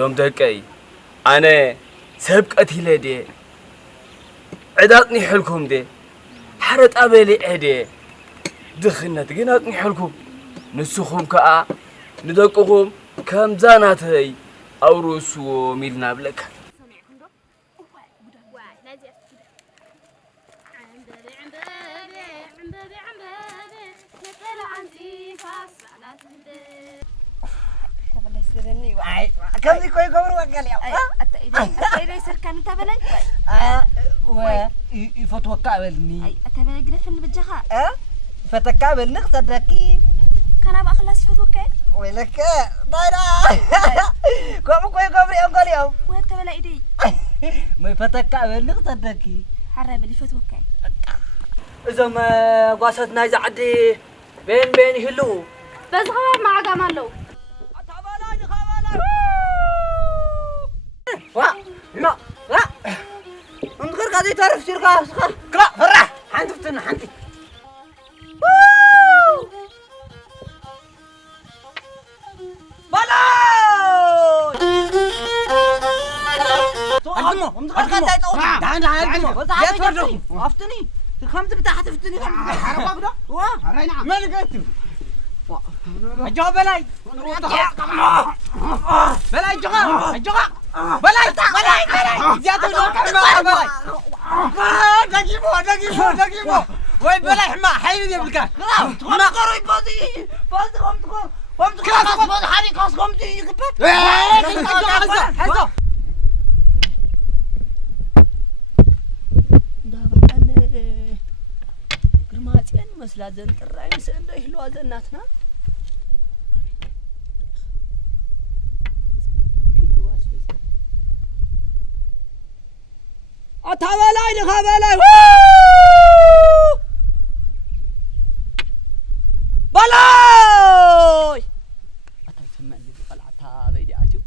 زوم دقي أنا سبقتي لدي عداتني حلكم دي حرت أبلي عدي دخلنا تجيناتني حلكم نسخهم كأ ندقهم كم زاناتي أو رسو ميلنا بلك كم ذي كوي قبر وقال يا أتى سركان تبلي و يفتوكا بلني أتى بلي قرفن بالجخا فتكا بلني صدقي كلام أخلص فتوكا ولك دايرا كم كوي قبر يا قال يا وأنت بلا إيدي ما فتكا بلني صدقي حرب اللي فتوكا إذا ما قاصدنا إذا عدي بين هلو بس غير مع جماله لا انت غير قاعد تعرف سيرقا لا فرح حنت فتنا حنتي بلا أجمع انت غير قاعد تعرف تعال يا تفرج افتني خمسة بتاعت فتني حرب كده واه ما لقيته الجواب بلاي بلاي الجواب بلاي زيادة بلاي دقيقة وين بلاي حما حيني يبلكان ما قري بادي قمت كاس حالي كاس قمت يكبت هذا ግርማጽን መስላ ዘንጥራይ ሰንደ ይህልዋ ዘናትና አታበላይ ለካበላይ በላይ አታሰማኝ በላታ በዲያችሁ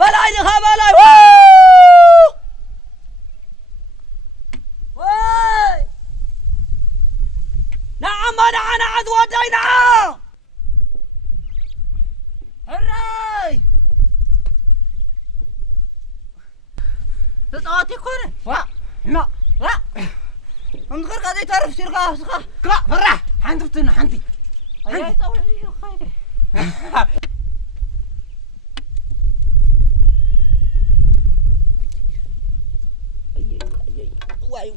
በላይ ለካበላይ نعم أنا عدوتي نعم هراي تصوتي كورة لا انت غير قاعد تعرف سيرقا لا فرح حنت فتنا حنتي أي تصور خير واي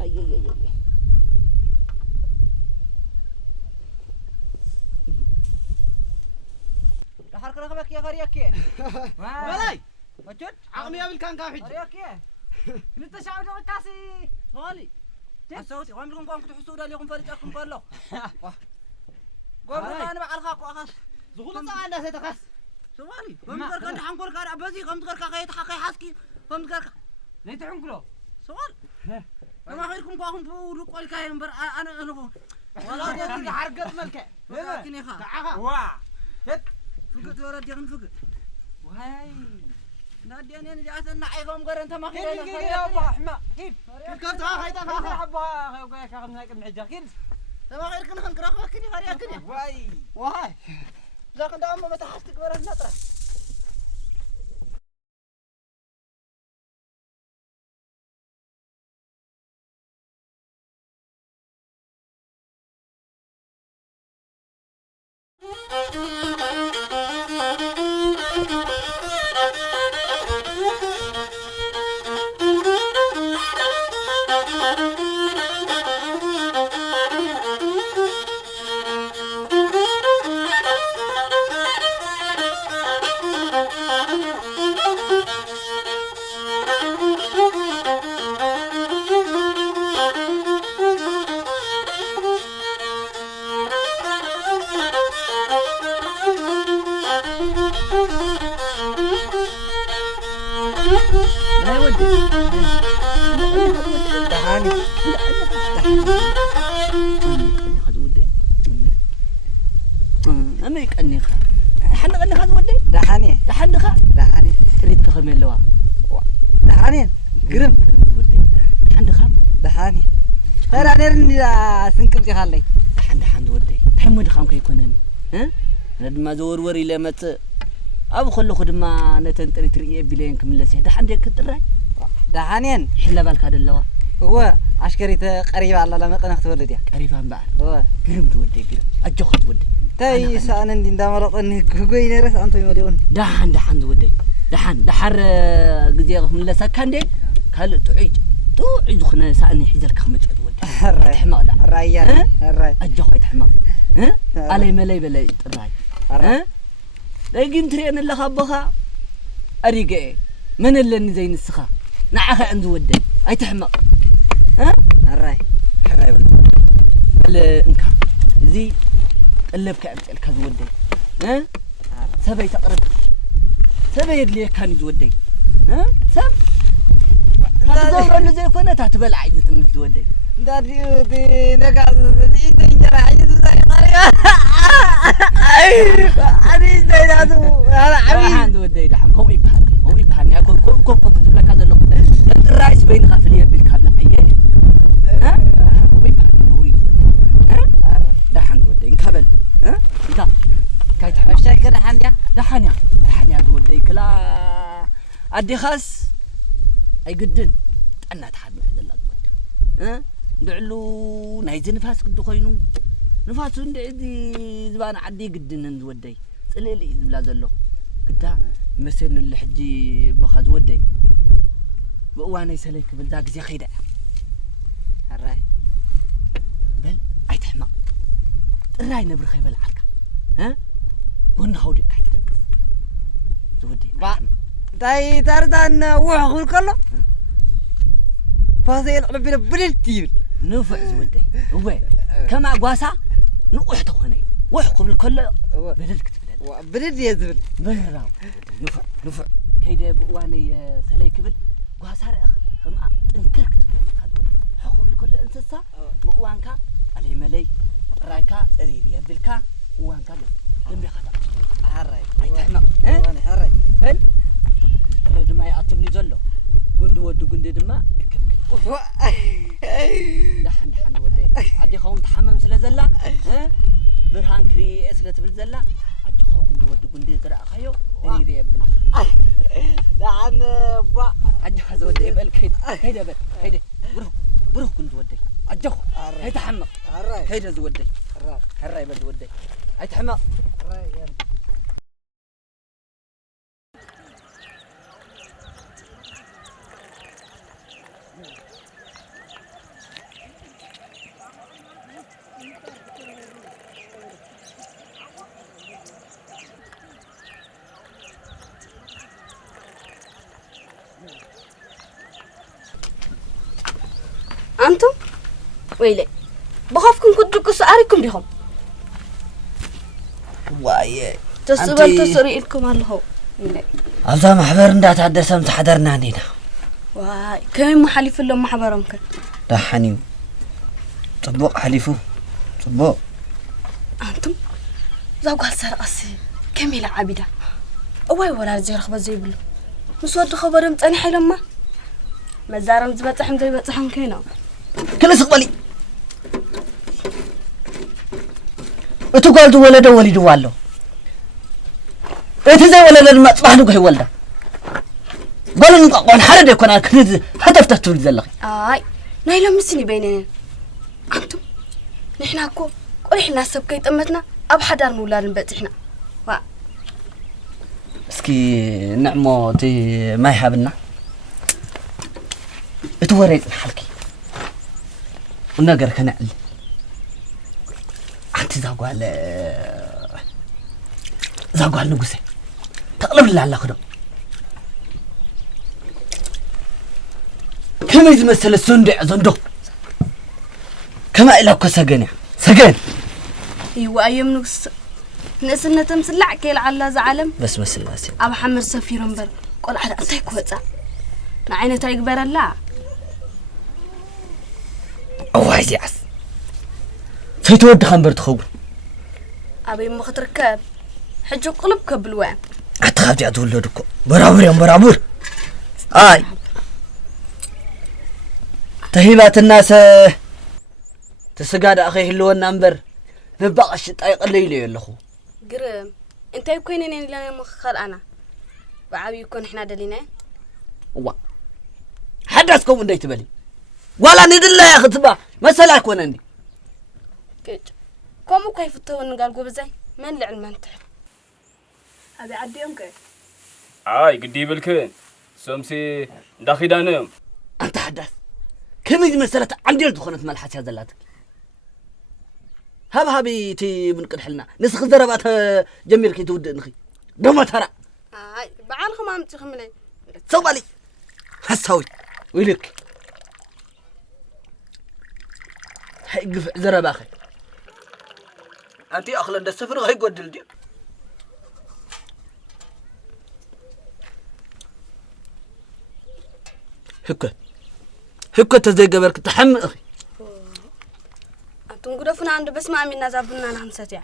أي حرك رقبك يا غريك بلاي وجد عقمي قبل كان كافي غريك انت شعب كاسي هولي صوتي وعمركم كنتوا تحسوا عليكم فريقكم بالله قوم انا مع الخاق واخس زغلط عندها سيتخس سوالي قوم تقرك حنقول كار ابزي قوم تقرك خيط حقي حاسكي قوم تقرك ليه تحنقلو سوال ما خيركم كاهم بقولوا قول كاين بر انا والله يا حرقت ملكه لكن يا خا واه فقط ورا ديان فقط وهاي ناديان انا جات نعيقهم غير انت ما خير يا ابو احمد كيف كنت هايدا حبها يا شيخ من هيك الحجه كيف ما غير كنا نقرا كني غير كني وهاي ذاك دام ما تحستك ورا نطره ندما زور وري لمت أبو خلو خدمة نتنتري تري بلين كملسه ده عندك كتراي ده حنين حلا بالك هذا اللوا هو عشكريت قريبة على لما قناة تولد يا قريبا بعد هو قريب تودي قريب أجوخ تودي تاي سأنا ندي دامرق إني كوي نرس أنتو يمديون دحن تودي دحر جزية كملسه كان دي قال تعيد خنا سأني حيزل كمج تودي الرأي الرأي الرأي أجوخ يتحمل علي ملاي بلاي تراي لكن ترين اللي خبخا أريقة من اللي زين السخا نعخ عنده ودي أي تحمق الرأي بل إنكا زي اللي بكأبت الكذ ودي سبي تقرب سبي اللي كان يودي سب هتدور اللي زي فنا تهتبل عيدة مثل ودي دادي نقاز دي تنجر عيد زي قرية عريس ديناتو هذا عمي عنده ودي دحم هم يبهني كم تبلا كذا لو الرئيس بين غافلية بالكابل عيال هم يبهني نوري ده عنده ودي انكبل انت كاي تحب شاكر حنيا دحنيا عنده ودي كلا أدي خاص أي جدن أنا تحب معدل ودي دعلو نايز نفاس قد خوينو نفاسو ندي زبان عدي قدن ودي صليلي زبلا زلو قدا مسن اللي حجي بخذ ودي بوانا يسليك بلدا غزي خيدا الراي بل اي تحمق الراي نبر خيبل علك ون هودي كاي تدقف زودي با داي تردان وحول كله فازيل ربنا بلتيل نفع زودي هو كما قواسا نقح تخوني وح قبل كله بدل كتب بدل يزبل بهراو نفع كيدا بواني سليك بل قواسا رأخ كما تنكر كتب هذول حقوب لكل انسسا بوانكا علي ملي رايكا ريري يدلكا وانكا دمبي خطأ هراي اي تحمق وانا هراي هل رد ما يعطم لي زلو قندو ودو قندو دما دحن ودي عدي خون تحمم سلا زلا برهان كري اسلت بالزلا عدي خو قندو ودو قندو زرع خيو ريري يبلا دحن با عدي خو ودي يبل هيدا بل هيدا بروح قندو ودي عدي خو هي تحمق هراي هيدا زودي هراي بل ودي هي تحمق هراي أنتم ويلي بخافكم كنتوا سأريكم لهم واي تسري لكم الله ويلي أبدا محبر ندات عدسم تحضرنا نينا واي كم محلف لهم محبرهم كن دحنيو طبق حليفو طبق أنتم زوج هالسرقسي كم يلعب عبيدة أوي ولا زي رخبة زي بلو مسود خبرهم تاني حلما مزارم زبطحم زي بطحم كينا كل سقبلي اتقالت ولد وليد والله اتزي ولد ما صباح لو ولده قالوا نقون حرد يكون كنز هدفتت تولد زلخي اي نايلو مسني بيننا انتم نحنا كو قرحنا سبك يطمتنا اب حدار مولاد نبطحنا وا اسكي نعمو تي ما يحبنا اتوريت الحلقي ونقر كنعل انت زاقوال نقصي تقلب لله على خدم كما يزمثل السندع زندو كما إلاكو سجن ايوا ايام نقص نسنا تمسلع كيل على زعلم بس مسلاسي ابو حمد سفير نبر قول على انت كوصا نعينته يكبر لا أوه يعس سيتود خنبر تخون أبي مختركب حجو قلب كبلوان أتخافي أتولدكو برابر آي تهيبات الناس تسقاد أخي هلو النمبر نبقاش طايق الليل يلخو قرم انت يكون لنا مخال انا بعبي يكون احنا دلينا وا حدثكم اندي تبلي ولا ندل يا خطبه مثلا كون عندي كم كيف تون قال بزاي من العلم انت ابي عديهم كيف قدي بالكن سمسي داخدانم انت حدث كم مساله عندي دخنت ملحت هذا لاتك هبي تي من قدحلنا نسخ ضربات جميل كي تود نخي دم ترى بعالكم عم تخملي صوبالي حساوي ويلك حيقف زرب اخي انت اخل عند السفر غي يقدل دي هكا تزي قبرك تحمل اخي انتم قدفنا عند بس ما عملنا زابنا انا همساتيا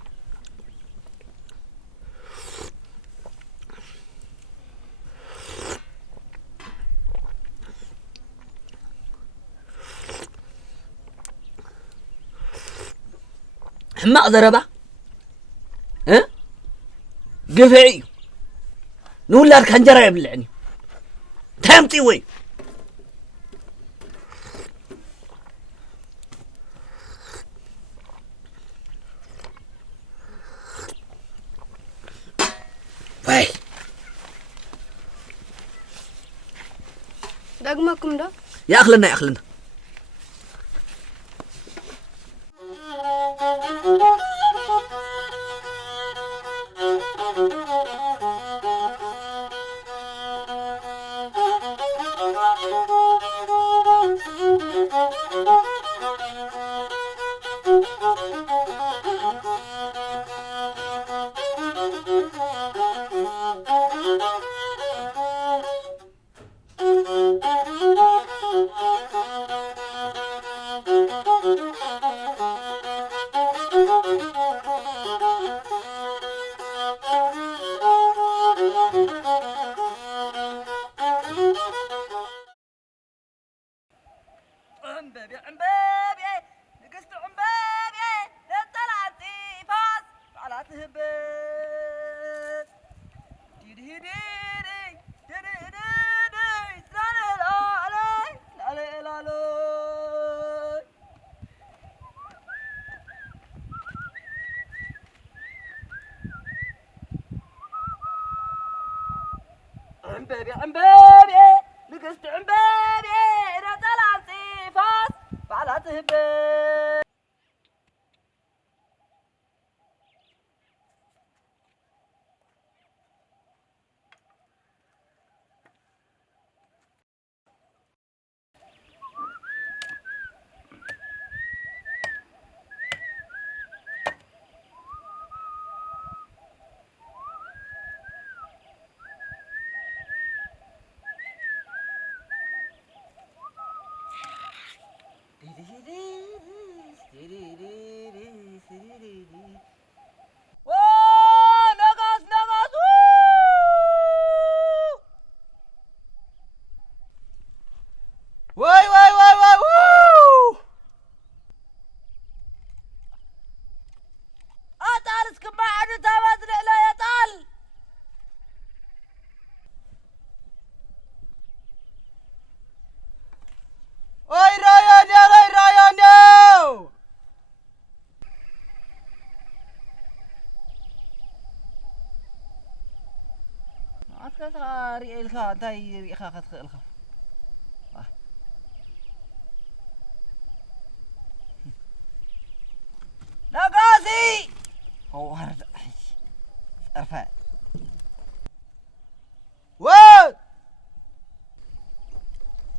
حماق ضربه ها قفعي نقول لك خنجره يبلعني تامتي وي واي دقمكم ده يا اخلنا عمبابي نقصت عمبابي انا طلعت فاس بعلات هبه ريالها داي ريخا خدخلها نقاسي هو هرد ارفع وات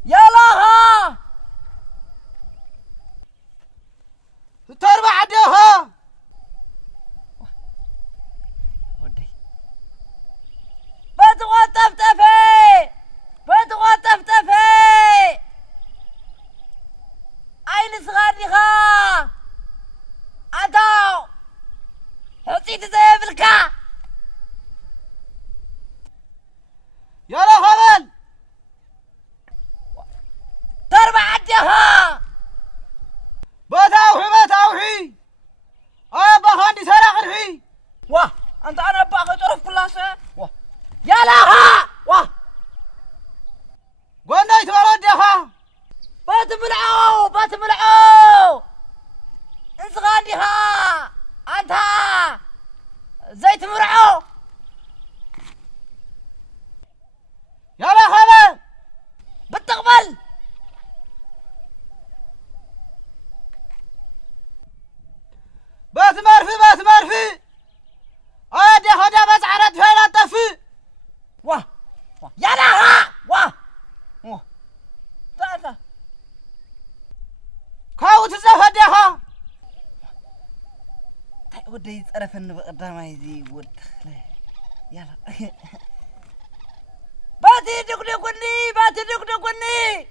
يلاها تربع عدها يلا خبل تربع عدها بتاوحي بخاندي سرقرحي واه ودي يتصرفن بقدامي زي ود يلا باتي دقدقني باتي دقدقني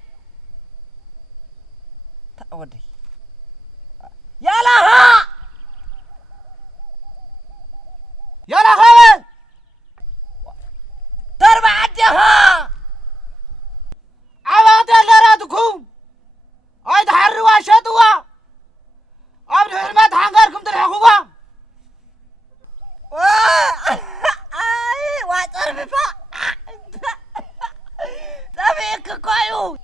تودي يلا ها يلا خالد تربع عدها عباد لراتكم اي تحروا شدوا عبد حرمات حنقركم تلحقوا اي واصرف فا تبيك كويو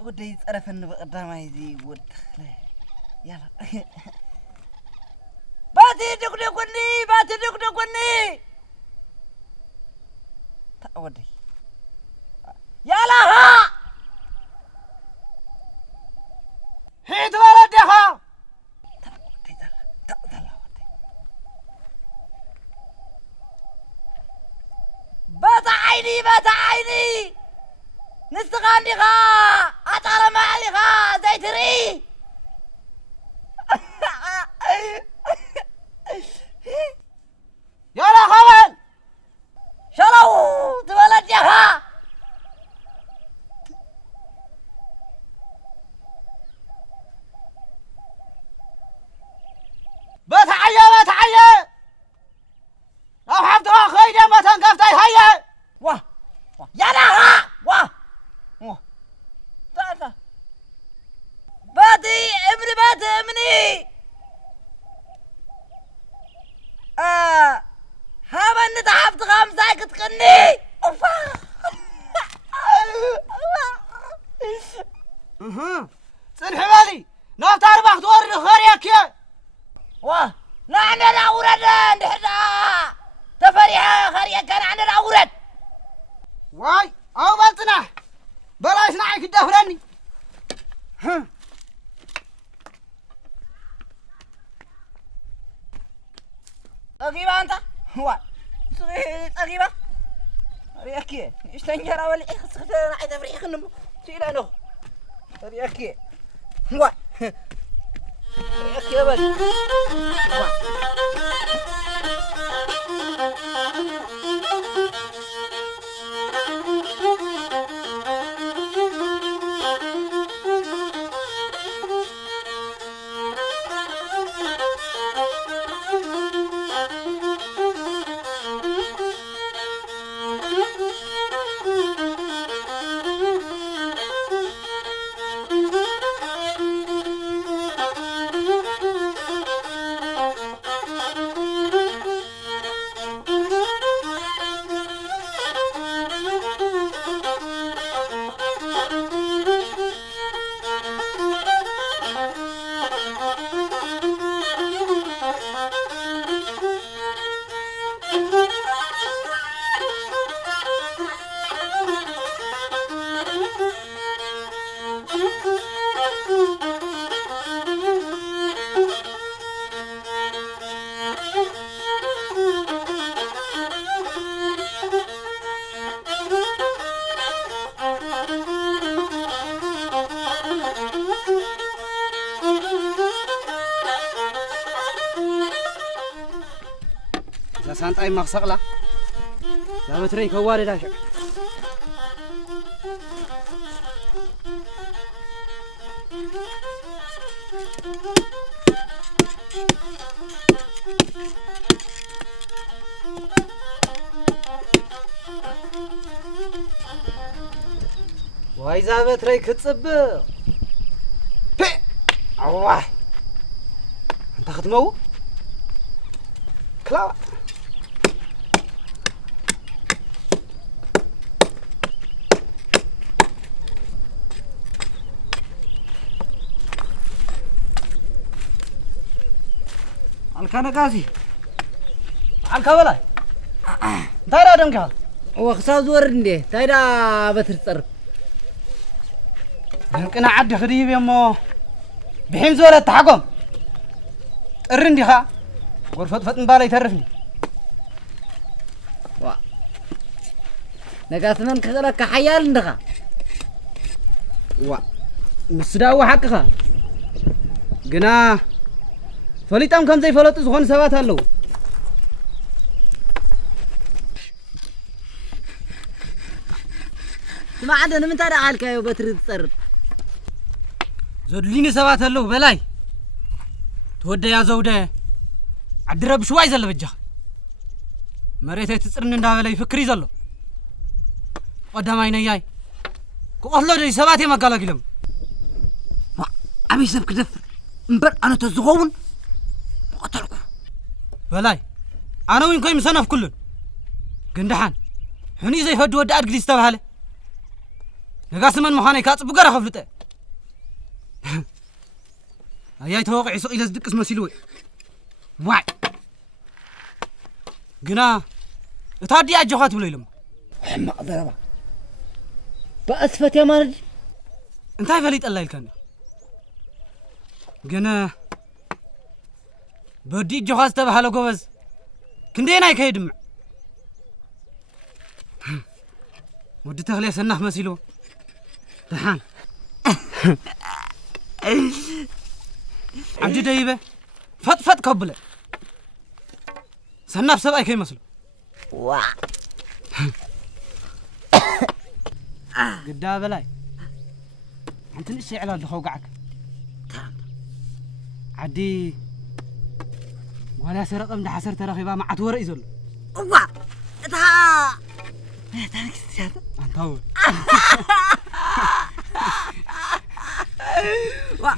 ودي يتصرفن بقدامي زي ود يلا باتي دقدقني تودي يلا ها هيد ولدها بات عيني نستغاني غا أطال معي غا زي تري يلا خبل شلو تولد يها بتعيا لو حبتها خيدة ما تنقفتي هيا واه يلا ها واه تعال باتي ابني هابن تعبت خمسة كتقني اوفا صلح بالي نفط 4 دور خريك واه نحن نورد نحن تفريح خريك كان عندنا نورد واي او بلطنا بلاش نعيك الدفرني طقيبة انت هو طقيبة رياكي ايش تنجرى ولا ايه خصك نعي تفريح نمو تيلا نو رياكي هو رياكي يا بل سانتاي مخسقلا لا متري كواري داش واي زابت ري كتصب اوه انت ختمو كلا الكنكاسي الكبلاي تايدا دمكا وخساو زور اندي تايدا بترصرف دمكنا عد خديب يمو بحين زوله تحكم قرندي خا ورفتفتن بالا يترفني وا نغاتنن كغلك حيال اندخا وا مسداو حقخا ግና ፈሊጣም ከም ዘይፈለጡ ዝኾኑ ሰባት ኣለዉ ስማዓደ ንምንታይ ዳዓልካዮ በትሪ ትፀርብ ዘድልዩኒ ሰባት ኣለዉ በላይ ተወደያ ዘውደ ዓዲ ረብሽዋይ ዘሎ በጃኻ መሬተይ ትፅርኒ እንዳበለ ይፍክር እዩ ዘሎ ቀዳማይ ነያይ ክቆትሎ ደይ ሰባት እዮም ኣጋላጊሎም ዓብይ ሰብ ክደፍር እምበር ኣነ ተዝኸውን ቆተልኩ በላይ ኣነ እውን ኮይ ምሰነፍ ኩሉን ግን ድሓን ሕኒ ዘይፈዲ ወዲ ኣድግዲ ዝተባሃለ ነጋሲ መን ምዃነይ ካፅቡ ገራ ከፍልጠ ኣያይ ተወቂዒ ስቕ ኢለ ዝድቅስ መሲሉ ወይ ዋይ ግና እታ ኣዲኣ ኣጀኻ ትብሎ ኢሎሞ ሕማቕ ዘረባ በኣስፈትያ ማለት እንታይ ፈሊጠላ ኢልካኒ ግን በዲ እጀኻ ዝተባሃለ ጎበዝ ክንደና ይከይድምዕ ወዲ ተኽልየ ሰናፍ መሲሉ ድሓን ዓብዲ ደይበ ፈጥፈጥ ከብለ ሰናፍ ሰብኣይ ከይመስሉ ዋ ግዳ በላይ ሓንቲ ንእሽተይ ዕላ ኣለኸ ውጋዓክ ዓዲ ዋልያ ሰረቐም እንዳሓሰር ተረኺባ መዓት ወረኢ ዘሎ እዋ እታ ታሪክስቲያተ አንታው ዋ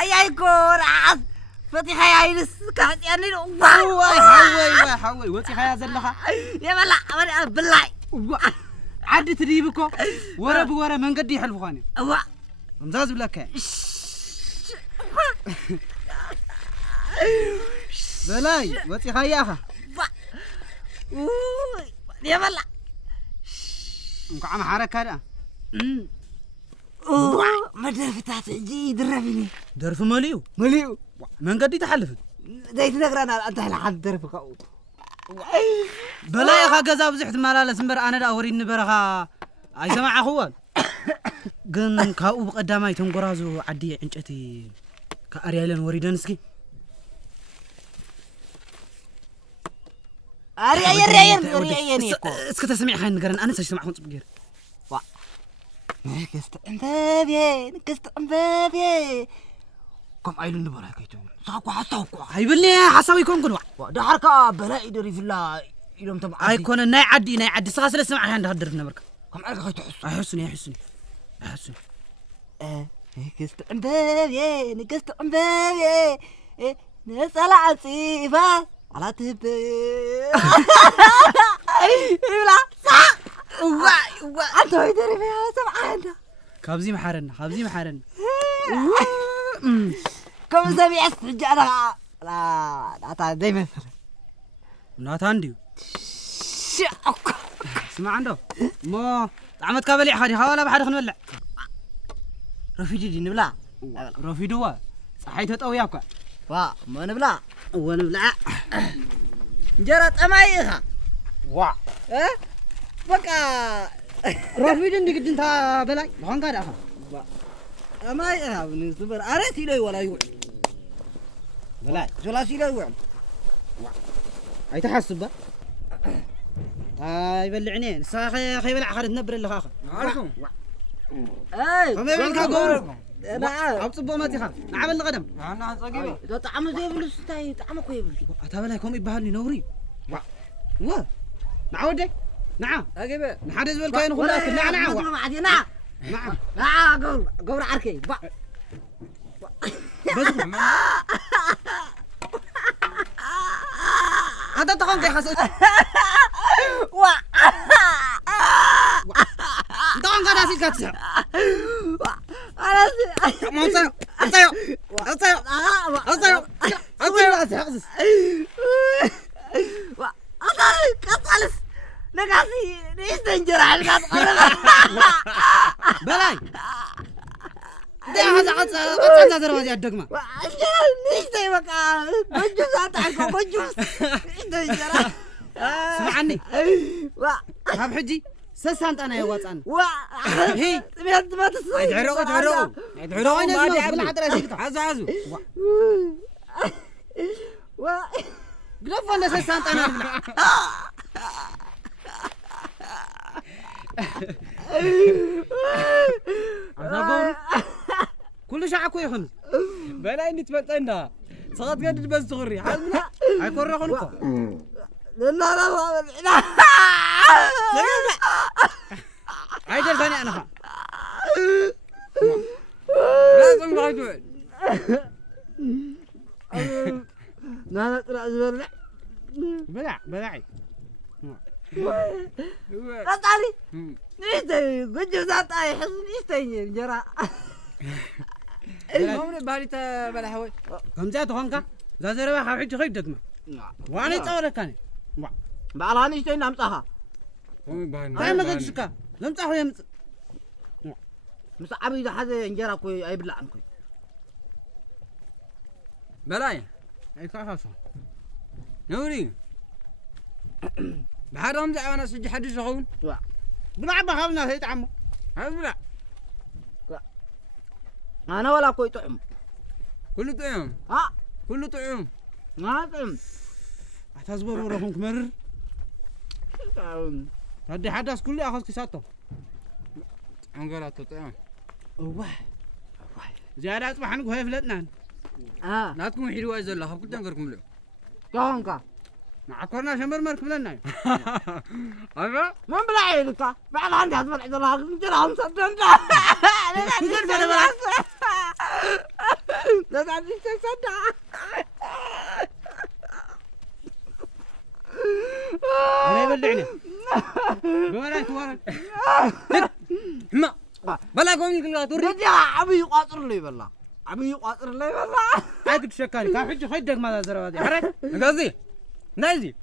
ኣያይኮ ራዓስ ፈቲኻያ ይንስ ካሕፅያኒ ዶ ዋይ ሓወይ ወፂኻያ ዘለኻ የበላ ብላይ ዓዲ ትድይብኮ ወረ ብወረ መንገዲ ይሕልፉ ኾን እዋ ከምዛ ዝብለካ በላይ ወፂኻያ ኻ የበላ እንኳዕ መሓረካ ድኣ መደርፍታት እጂ ይድረፍኒ ደርፊ መሊኡ መንገዲ ተሓልፍን ዘይትነግረና እንታይ ለሓንቲ ደርፊ ካብኡ በላይ ኢኻ ገዛ ብዙሕ ትመላለስ እምበር ኣነ ዳ ወሪድኒ በረኻ ኣይሰማዓኽዎን ግን ካብኡ ብቐዳማይ ተንጎራዙ ዓዲ ዕንጨቲ ከኣርያለን ወሪደን እስኪ ኣርያየን እኮ እስኪ ተሰሚዕኻ ንገረን ኣነ ሰይሰማዕኹን ፅቡቅ ገይረ ንግስቲ ዕንበቤ ከምኡ ኢሉ ንበላይ ከይትብል ሳኳ ሓሳብኳ ኣይብልኒ ሓሳብ ይኮንኩን ድሓር ከዓ በላይ ደሪፍላ ኢሎም ቶም ኣይኮነን ናይ ዓዲ ስኻ ስለ ሰማዕኻ እንዳኽደርፍ ነበርካ ከምኡ ኢልካ ከይትሕሱ ኣይሕሱን ንግስቲ ዕንበቤ ነፀላ ዓፂፋ على تب يلا صح انت يدري فيها سمعنا كابزي محارنا كم سمع استرجعنا لا تعال دايما لا تانديو اسمع عنده ما عمد كابلي حدي حوالا بحد خنبلع رفيدي دي نبلع رفيدوا صحيته طوياكو وا ما نبلع ونبلع جرت أمايها وا بقى رفيد عندك انت بلاي ما قاعد اخا أمايها بنصبر أرسي لي ولا يوع بلاي ثلاثي لا يوع اي تحسب يبلعني ساخي يبلع خالد نبر اللي خاخ معكم اي ما يبلك قول انا ابصبو ما تخاف نعمل القدم انا صقيبه لو طعم زي فلوس تاي طعمك يبل اتابع لكم يبهلني نوري وا نعودك نعم اجيبه نحدز بالكاين خلاك نعم قول عركي هذا تقوم كي حسن وا تقوم قاعد اسيل كاتسع انا ما انت قطلس نقاسي نستنجر على القطل بلاي ده هذا درواز الدقمة نستي بقى بجوز اتعقو بجوز نستنجر سمعني هاب حجي سسانت انا يا واصان هي ما تصير ادعرو اين اسمه بلا حد راسك عزو قلف ولا سيسان أنا كل شيء عكوي خن بلا إني تبتنا صغت قد بس تغري حالنا هيكون رخنكم لا عايز ثاني أنا لازم غادوين لا طلع زبرنا بلعي قطعلي نيستي قد جزات اي حس نيستي جرا عمري بالي تا بلا هوي كم جات هونكا زازربا خاحج خيد دكما وانا تصورك كان بعلا نيستي نمصها كاي ما قدشكا نمصحو يمص مس عبي حد انجرا كوي اي بلعن كوي بلاي اي كافاسو نوري بحرام زعما انا سجي حدش يخون بلعب خلنا هيت عمو هبلع انا ولا كوي طعم كله طعم كله طعم ما طعم احتزبروا روحكم كمر هدي حدث كله اخذ كساتو انقرا طعم واه زيادة اصبح نقول هي فلتنا لا تكون حلوة زلا خب كنت انقركم له كونكا معكرنا شمر مركب لنا ايوه ما بلاعي لك بعد عندي اصبر عند الله انت راهم صدقت لا لا عندي تصدق انا يبلعني بوراك ما بلا قوم لك توري يا عبي قاطر لي بالله عبي قاطر لي بالله هاك تشكاني كان حج خدك ما زرادي حرك قصدي نايزي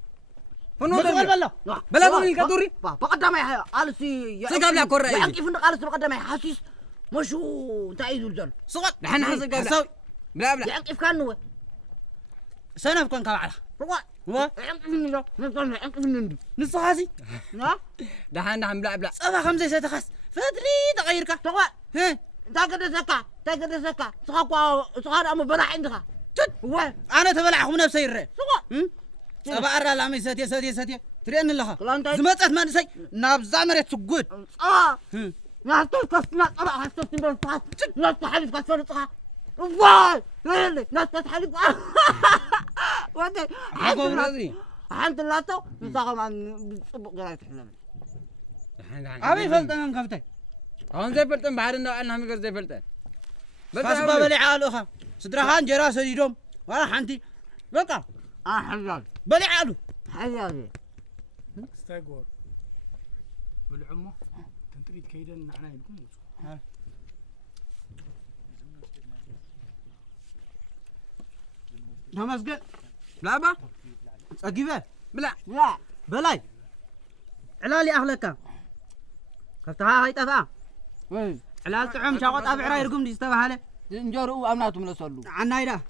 فنو بلا بلا قوم لك توري بقدم يا قالسي سقام لا كره يا كيف قالسي بقدم يا حاسس مشو تعيد الجن صغر نحن حسق قال بلا بلا يا كيف كان هو سنه كان كبعله هو ينقفني نصحاسي دحين نحن بلا بلا صبا خمسة ستخس فدري تغيرك تقوى هي تاقد زكا سخار أما بلع عندها هو أنا تبلعهم نفسي الرئي صبا أرى العمي ساتية تريان الله زمتت ما نسي نابزع مريت سقود نحطول كفتنا طبعا حسوتي بالفاس نحط حليف كفتنا طبعا واي ليلي نحط حليف وانتي حقوم نظري حنت اللاتو نصاغل مع بصبق قراية حلم أبي فلتن كفتي هون زي فلتن بحرنا أنا هم يقول زي فلتن بس بابا لي عالو خا صدرهان جراس يدوم ولا حنتي بقى حلال بلي عالو حلال استاقور بالعمه تنتريد كيدن معنا يكون نمسجد لا با أجيبه بلا لا بلاي علالي أهلك كفتها هاي تفا وين علال طعم شاقط أبعرا يرقم دي استوى هاله انجروا امناتهم لسولو عنا يدا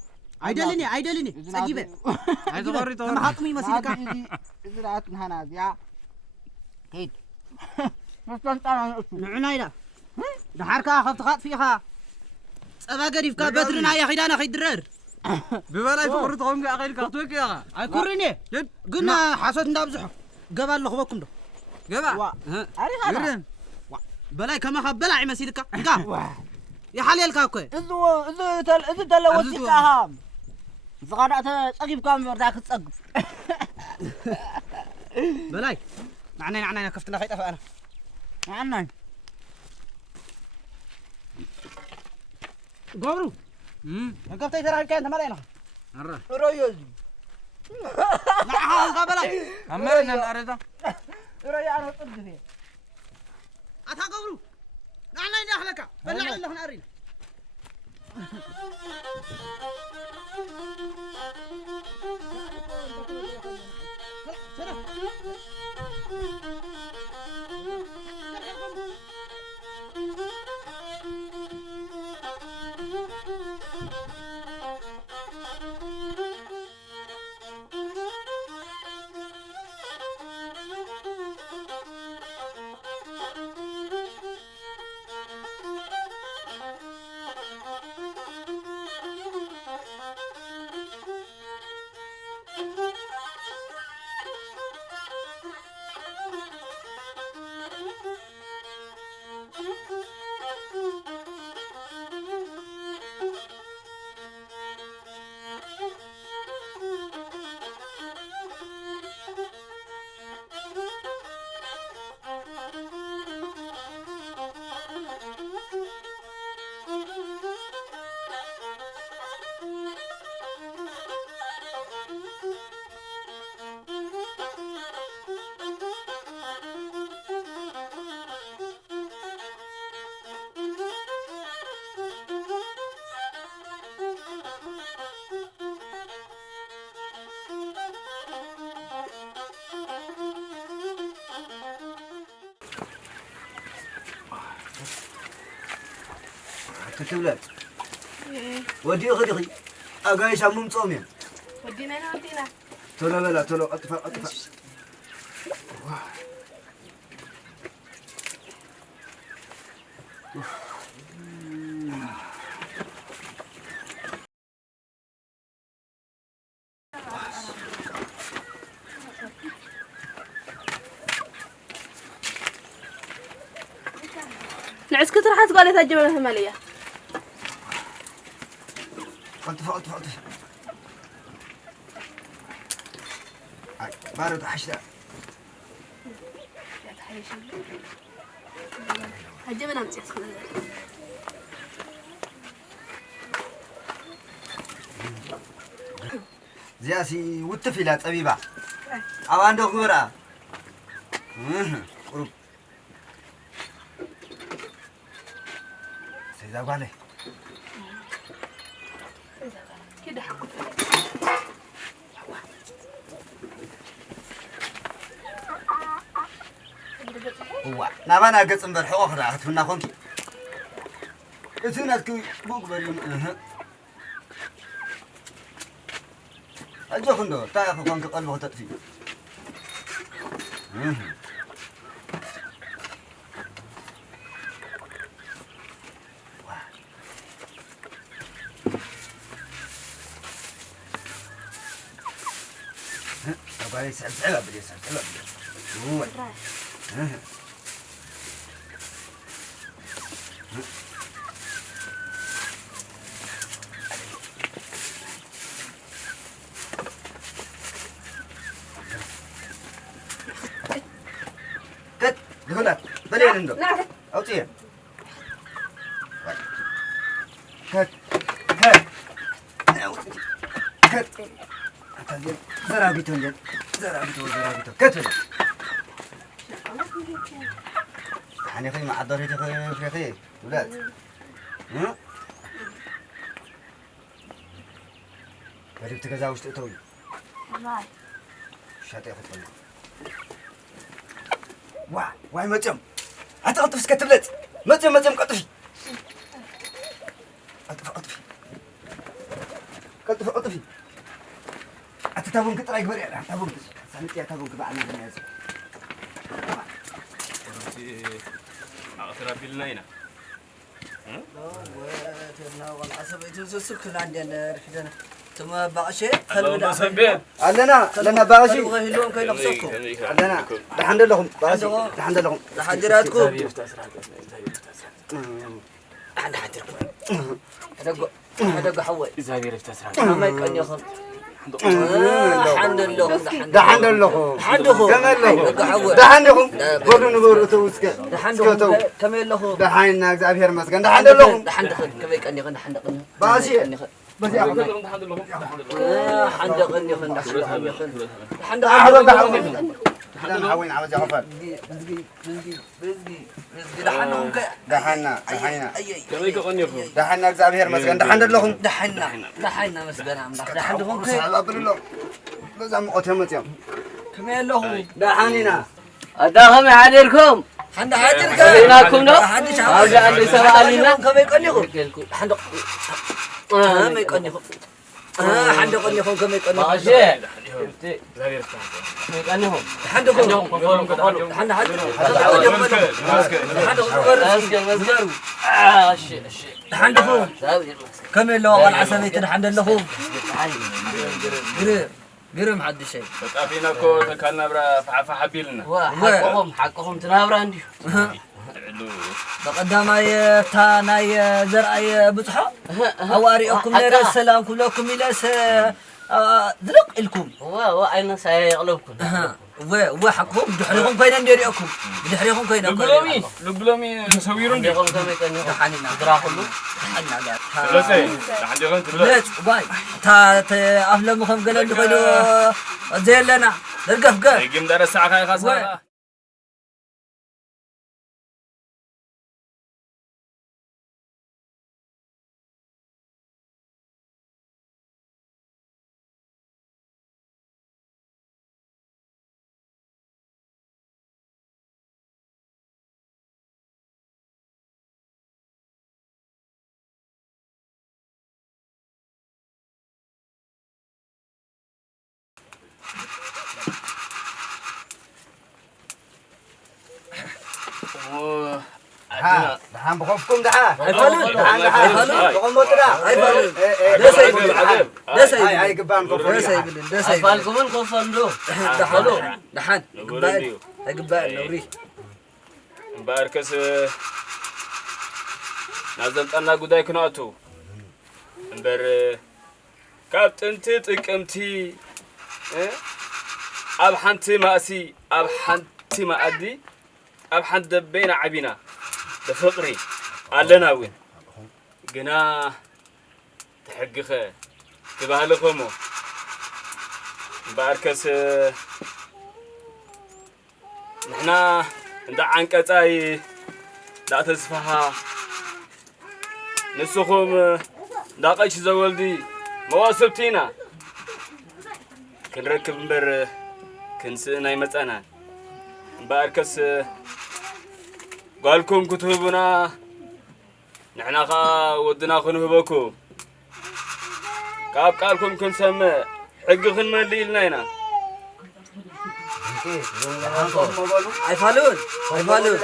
عيدلني أجيبه عايز اوري تور ما حطمي مسيلك زرعت هنا يا كيد معنا يدا دحركا خفتخات فيها صبا قريف كبترنا يا خيدانا خيدرر ببلاي فقر تقوم اخيل كاتوك يا أكورني قلنا حسد نابزح قبل لخبكم ده جبا عارف هذا بلاي كما خبلع مسيلك انقا يا حليل كاكو إذا تلوثك أهم زغارات تجيب كام يرداك تصقف بلاي معنا كفتنا خيط أنا معنا قبرو كفتي ترى كان تمرينا نرى رويوز نعم قبلاي أمرنا الأرض روي أنا طرد فيه أتا قبرو نعنا يدخلك بلع الله نارين كتبلات ودي غدغي أجايش عموم صومين ودينا هنا ودينا تلو لا تلو أطفأ نعس كتر حاس قالت أجيبها همالية أطفأ بارد حشرة هجيبنا نمسي زياسي وتفيلة طبيبة أو عنده خبرة قرب سيدا قالي كده حقه هو نبانا قص مبرح أخرى هتفنا خونكي إتونات كوي بوكبريون أجو خندو تايا خونك قلبه تطفي أبغى يسعب بدي هو كت يقولك بلين عنده أو تيه كت زرابيتون كت يعني خي مع الضريت خي ولاد بدك تجازا وش تقول والله شاتي أخذ واي مجم أتقطف سكتبلت مجم قطفي قطفي أتتابون كتر أكبر يعني تابون سنتي أتابون كبعنا الناس أقترب بالنينا والعصب يتوسك عندنا رفدنا ثم باقشي اللهم سبين لنا باغشي هلون كاين خصكم لنا الحمد لله باغشي الحمد لله تحضيراتكم هذا حوي زابير افتسرات ما يكن يخن الحمد لله ده حمد الله حندهم ده حندهم قولوا نقول توسك ده حندهم كمل له ده حينا زابير مسكن ده حمد الله ده حندهم كم يكن يخن حندهم باغشي بس يا أخي الحمد لله حندهم يخن حندهم حندهم ده حوين عاوز يغفر لحنهم دحنا كم يكون يفهم دحنا زابير مسكن دحنا لهم دحنا مسكن عم دحنهم بس عم قتمت يوم كمان له دحنينا أداهم يعادلكم حنا حاضر بيناكم ده حدش أرجع اللي سبق علينا كم يكون يخن حندق ما يكون يخن حندق يخن كم يكون ماشي زابير كأنهم حندق حنا حندق كم اللي هو العسبيت الحمد لله قرم حد شيء تقابينا كو كنا برا فحبيلنا حقهم تنابر عندي بقدام أي تاناي زرعي بصحة أواريكم نرى السلام كلكم إلى ذلك لكم وأين سيغلبكم وحقهم دحريهم كاين نديريكم دحريهم كاين لبلومي نسويرون دي دحنينا دراخلو ثلاثة عندي غنت لا باي تا أفلامكم قالوا لي قالوا زي لنا نرقف قال يجي مدار الساعة خاصة دحان بخوفكم دحان አይፋሉን አይፋሉን بقوم بطلع አይፋሉን ደስ አይብል ደስ هاي አይብል قبان ደስ كفر አይብል ደስ አይብል ኣፋልኩምን ኮፈንዶ ደሓሎ ደሓን ግባእ ግባእ ነውሪ እምበኣርከስ ናብ ዘምጠና ጉዳይ ክንኣቱ እምበር ካብ ጥንቲ ጥቅምቲ ኣብ ሓንቲ ማእሲ ኣብ ሓንቲ ማኣዲ ኣብ ሓንቲ ደበይና ዓቢና ብፍቕሪ ኣለና እውን ግና ትሕግኸ ትባህልኸሞ እምበኣርከስ ንሕና እንዳ ዓንቀፃይ እንዳ ተስፋኻ ንስኹም እንዳ ቀይሽ ዘወልዲ መዋስብቲ ኢና ክንረክብ እምበር ክንስእና ይመፀናን እምበኣርከስ ጓልኩም ክትህቡና ንሕና ኸ ወድና ክንህበኩም ካብ ቃልኩም ክንሰምዕ ሕጊ ክንመልእ ኢልና ኢና አይፋሉን አይፋሉን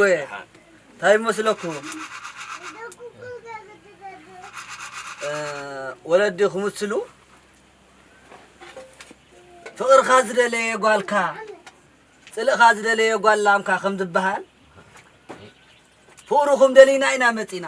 ወይ ታይ መስለኩም ወለዲ ክምስሉ ፍቅርካ ዝደለየ ጓልካ ፅልእካ ዝደለየ ጓል ላምካ ከም ዝበሃል ፍቅርኩም ደሊና ኢና መፂና